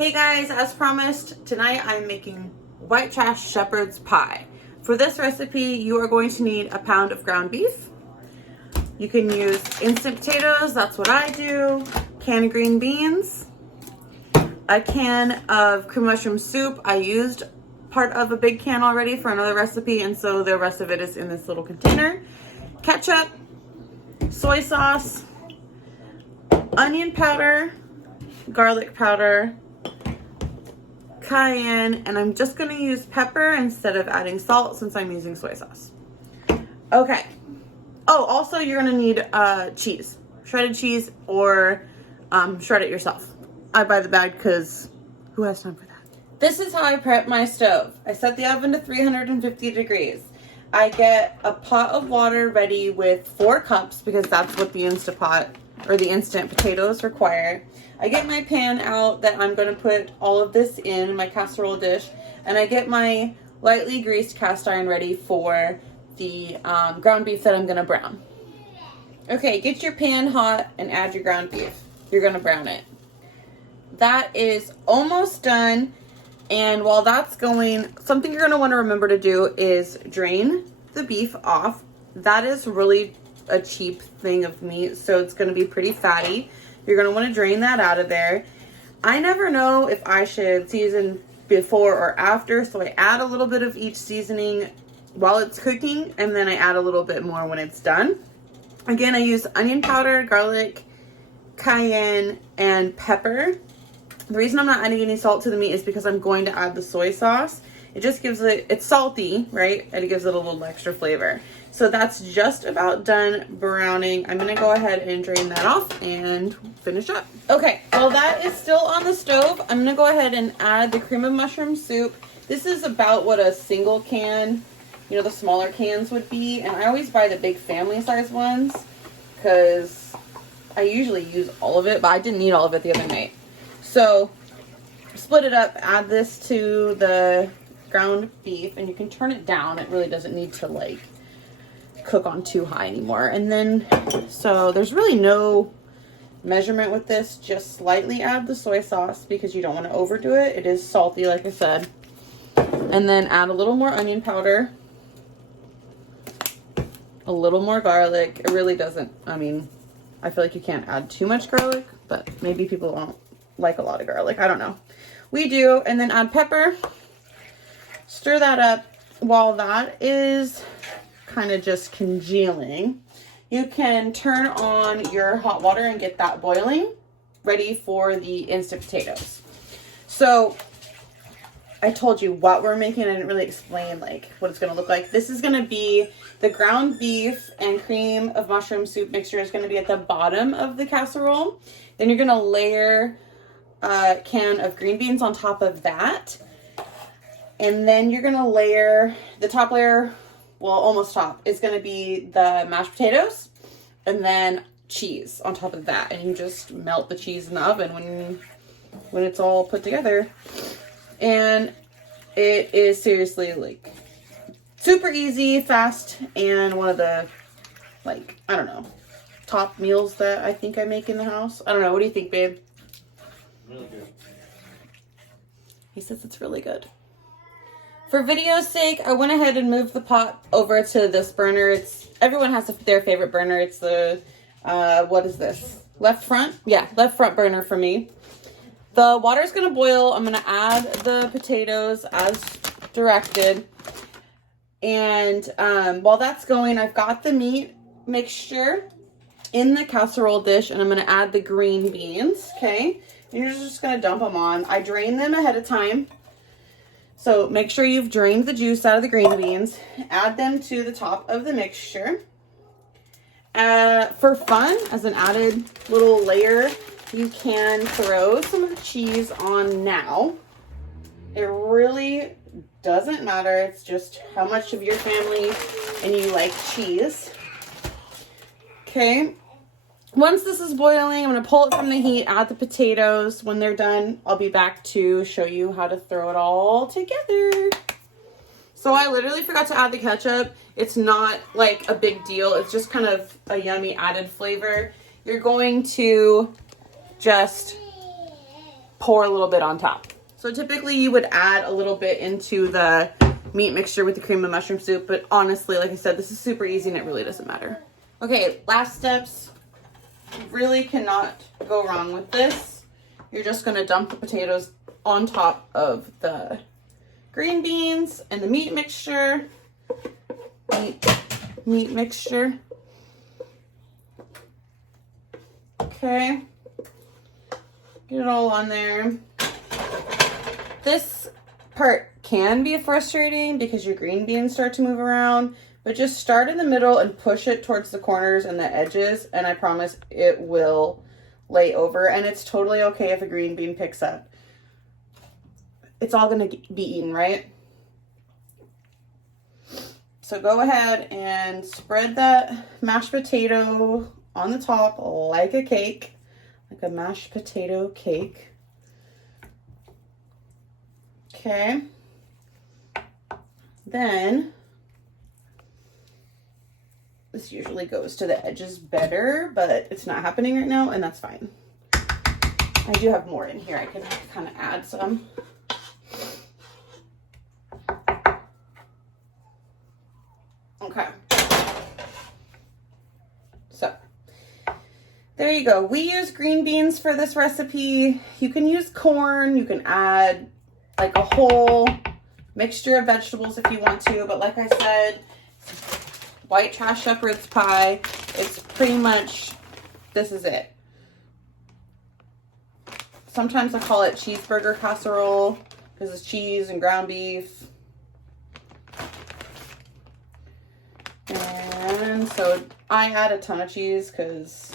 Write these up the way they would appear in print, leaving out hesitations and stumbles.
Hey guys, as promised, tonight I'm making white trash shepherd's pie. For this recipe, you are going to need a pound of ground beef. You can use instant potatoes, that's what I do, canned green beans, a can of cream mushroom soup. I used part of a big can already for another recipe, and so the rest of it is in this little container. Ketchup, soy sauce, onion powder, garlic powder, cayenne, and I'm just going to use pepper instead of adding salt since I'm using soy sauce. Okay. Oh, also you're going to need cheese. Shredded cheese or shred it yourself. I buy the bag because who has time for that? This is how I prep my stove. I set the oven to 350 degrees. I get a pot of water ready with 4 cups because that's what the Instant Pot or the instant potatoes require. I get my pan out that I'm going to put all of this in my casserole dish, and I get my lightly greased cast iron ready for the ground beef that I'm going to brown. Okay, get your pan hot and add your ground beef. You're going to brown it. That is almost done, and while that's going, something you're going to want to remember to do is drain the beef off. That is really a cheap thing of meat, so it's going to be pretty fatty. You're going to want to drain that out of there. I never know if I should season before or after, so I add a little bit of each seasoning while it's cooking, and then I add a little bit more when it's done. Again, I use onion powder, garlic, cayenne, and pepper. The reason I'm not adding any salt to the meat is because I'm going to add the soy sauce. It just gives it, it's salty, right? And it gives it a little extra flavor. So that's just about done browning. I'm gonna go ahead and drain that off and finish up. Okay, while that is still on the stove, I'm gonna go ahead and add the cream of mushroom soup. This is about what a single can, you know, the smaller cans would be. And I always buy the big family size ones because I usually use all of it, but I didn't need all of it the other night. So split it up, add this to the ground beef, and you can turn it down. It really doesn't need to like cook on too high anymore. And then, so there's really no measurement with this, just slightly add the soy sauce because you don't want to overdo it. It is salty, like I said. And then add a little more onion powder, a little more garlic. It really doesn't, I mean, I feel like you can't add too much garlic, but maybe people don't like a lot of garlic. I don't know. We do. And then add pepper. Stir that up. While that is kind of just congealing, you can turn on your hot water and get that boiling, ready for the instant potatoes. So I told you what we're making. I didn't really explain like what it's going to look like. This is going to be the ground beef and cream of mushroom soup mixture is going to be at the bottom of the casserole. Then you're going to layer a can of green beans on top of that. And then you're going to layer the top layer, well, almost top, is going to be the mashed potatoes and then cheese on top of that. And you just melt the cheese in the oven when it's all put together. And it is seriously like super easy, fast, and one of the, like, I don't know, top meals that I think I make in the house. I don't know. What do you think, babe? Really good. He says it's really good. For video's sake, I went ahead and moved the pot over to this burner. Everyone has their favorite burner. It's the, what is this? Left front? Yeah, left front burner for me. The water's going to boil. I'm going to add the potatoes as directed. And while that's going, I've got the meat mixture in the casserole dish, and I'm going to add the green beans, okay? And you're just going to dump them on. I drain them ahead of time. So make sure you've drained the juice out of the green beans. Add them to the top of the mixture. For fun, as an added little layer, you can throw some of the cheese on now. It really doesn't matter. It's just how much of your family and you like cheese. Okay. Once this is boiling, I'm going to pull it from the heat, add the potatoes. When they're done, I'll be back to show you how to throw it all together. So I literally forgot to add the ketchup. It's not like a big deal. It's just kind of a yummy added flavor. You're going to just pour a little bit on top. So typically you would add a little bit into the meat mixture with the cream of mushroom soup, but honestly, like I said, this is super easy and it really doesn't matter. Okay, last steps. You really cannot go wrong with this. You're just gonna dump the potatoes on top of the green beans and the meat mixture. Meat mixture. Okay. Get it all on there. This part can be frustrating because your green beans start to move around, but just start in the middle and push it towards the corners and the edges, and I promise it will lay over, and it's totally okay if a green bean picks up. It's all gonna be eaten, right? So go ahead and spread that mashed potato on the top like a cake, like a mashed potato cake. Okay. Then this usually goes to the edges better, but it's not happening right now, and that's fine. I do have more in here. I can kind of add some. Okay. So there you go. We use green beans for this recipe. You can use corn. You can add like a whole mixture of vegetables if you want to. But like I said, white trash shepherd's pie. It's pretty much, this is it. Sometimes I call it cheeseburger casserole because it's cheese and ground beef. And so I add a ton of cheese because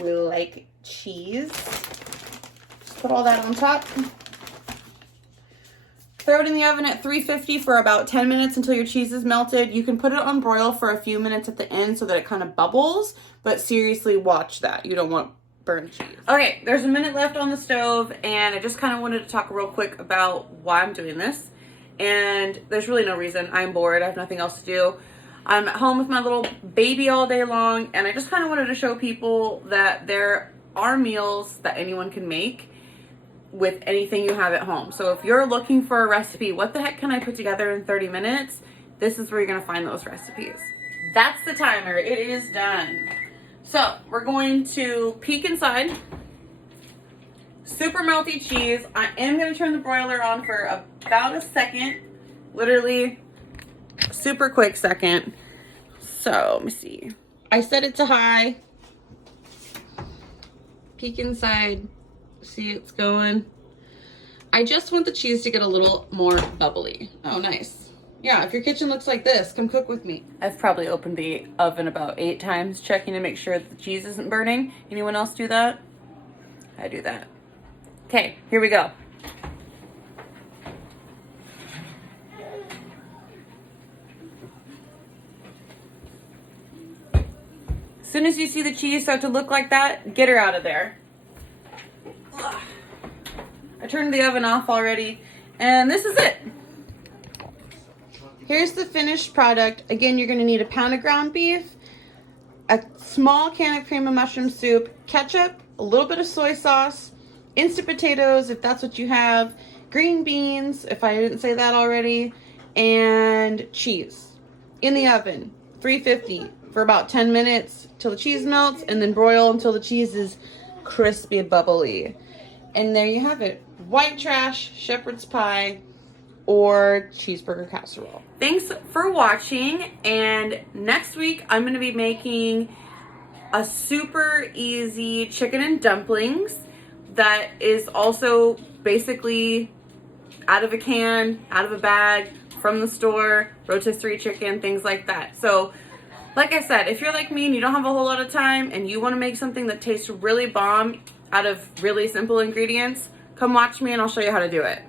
we like cheese. Just put all that on top. Throw it in the oven at 350 for about 10 minutes until your cheese is melted. You can put it on broil for a few minutes at the end so that it kind of bubbles, but seriously watch that. You don't want burnt cheese. Okay, there's a minute left on the stove, and I just kind of wanted to talk real quick about why I'm doing this. And there's really no reason. I'm bored. I have nothing else to do. I'm at home with my little baby all day long, and I just kind of wanted to show people that there are meals that anyone can make with anything you have at home. So if you're looking for a recipe, what the heck can I put together in 30 minutes? This is where you're gonna find those recipes. That's the timer, it is done. So we're going to peek inside. Super melty cheese. I am gonna turn the broiler on for about a second, literally super quick second. So let me see. I set it to high. Peek inside. See, it's going. I just want the cheese to get a little more bubbly. Oh, nice. Yeah, if your kitchen looks like this, come cook with me. I've probably opened the oven about 8 times, checking to make sure that the cheese isn't burning. Anyone else do that? I do that. Okay, here we go. As soon as you see the cheese start to look like that, get her out of there. I turned the oven off already, and this is it. Here's the finished product. Again, you're gonna need a pound of ground beef, a small can of cream of mushroom soup, ketchup, a little bit of soy sauce, instant potatoes if that's what you have, green beans if I didn't say that already, and cheese. In the oven, 350 for about 10 minutes till the cheese melts, and then broil until the cheese is crispy and bubbly. And there you have it. White trash, shepherd's pie, or cheeseburger casserole. Thanks for watching, and next week I'm going to be making a super easy chicken and dumplings that is also basically out of a can, out of a bag, from the store, rotisserie chicken, things like that. So like I said, if you're like me and you don't have a whole lot of time and you want to make something that tastes really bomb out of really simple ingredients, come watch me and I'll show you how to do it.